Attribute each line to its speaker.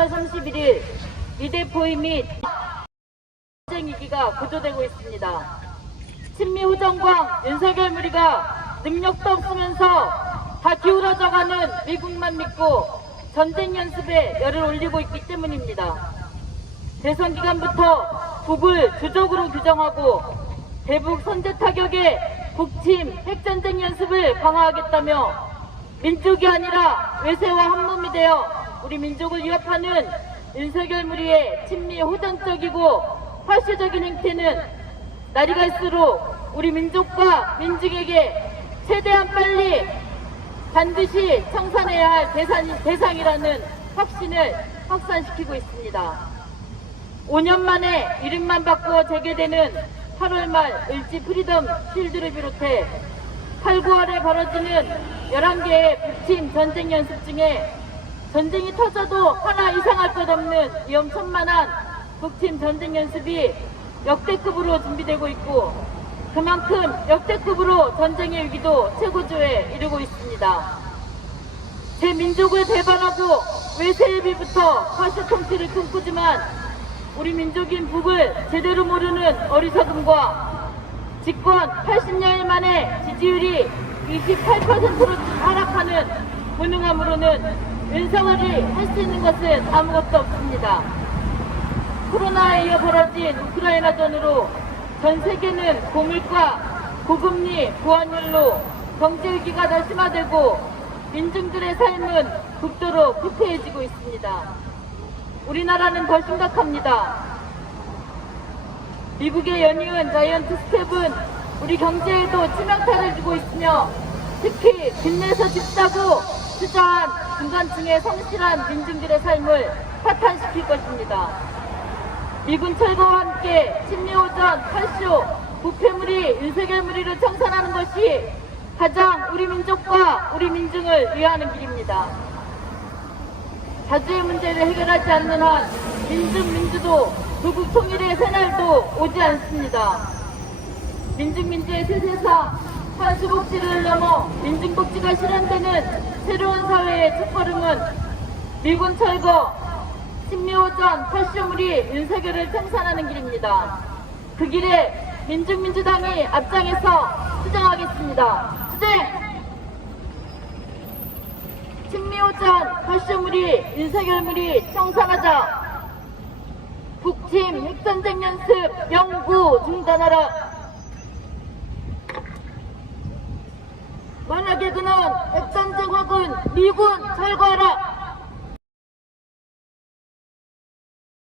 Speaker 1: 11월 31일 이대 포위 및 전쟁 위기가 고조되고 있습니다. 친미 후정광 윤석열 무리가 능력도 없으면서 다 기울어져가는 미국만 믿고 전쟁 연습에 열을 올리고 있기 때문입니다. 대선 기간부터 북을 주적으로 규정하고 대북 선제 타격에 북침 핵전쟁 연습을 강화하겠다며 민족이 아니라 외세와 한몸이 되어 우리 민족을 위협하는 윤석열 무리의 친미 호전적이고 파쇼적인 행태는 날이 갈수록 우리 민족과 민중에게 최대한 빨리 반드시 청산해야 할 대상, 대상이라는 확신을 확산시키고 있습니다. 5년 만에 이름만 바꾸어 재개되는 8월 말 을지 프리덤 실드를 비롯해 8, 9월에 벌어지는 11개의 북침 전쟁 연습 중에 전쟁이 터져도 하나 이상할 것 없는 위험천만한 북침 전쟁 연습이 역대급으로 준비되고 있고 그만큼 역대급으로 전쟁의 위기도 최고조에 이르고 있습니다. 제 민족을 배반하고 외세의 비부터 파쇼 통치를 꿈꾸지만 우리 민족인 북을 제대로 모르는 어리석음과 집권 80년 만에 지지율이 28%로 하락하는 무능함으로는 윤석열이 할 수 있는 것은 아무것도 없습니다. 코로나에 이어 벌어진 우크라이나전으로 전 세계는 고물가, 고금리, 고환율로 경제 위기가 더 심화되고 민중들의 삶은 극도로 피폐해지고 있습니다. 우리나라는 더 심각합니다. 미국의 연이은 자이언트 스텝은 우리 경제에도 치명타를 주고 있으며 특히 빚내서 집 사고 투자한 중간층의 성실한 민중들의 삶을 파탄시킬 것입니다. 미군 철거와 함께 친미오전, 팔쇼, 부패무리, 윤석열 무리를 청산하는 것이 가장 우리 민족과 우리 민중을 위하는 길입니다. 자주의 문제를 해결하지 않는 한 민중 민주도 조국 통일의 새날도 오지 않습니다. 민중 민주의 세세사 한수복지를 넘어 민중복지가 실현되는 새로운 사회의 첫걸음은 미군 철거, 신미호전 팔쇼물이 윤석열을 청산하는 길입니다. 그 길에 민중민주당이 앞장에서 수정하겠습니다. 수정! 친미호전 팔쇼물이 윤석열물이 청산하자 북침 핵전쟁 연습 영구 중단하라 만약에 그는 핵전쟁 혹은 미군 철거하라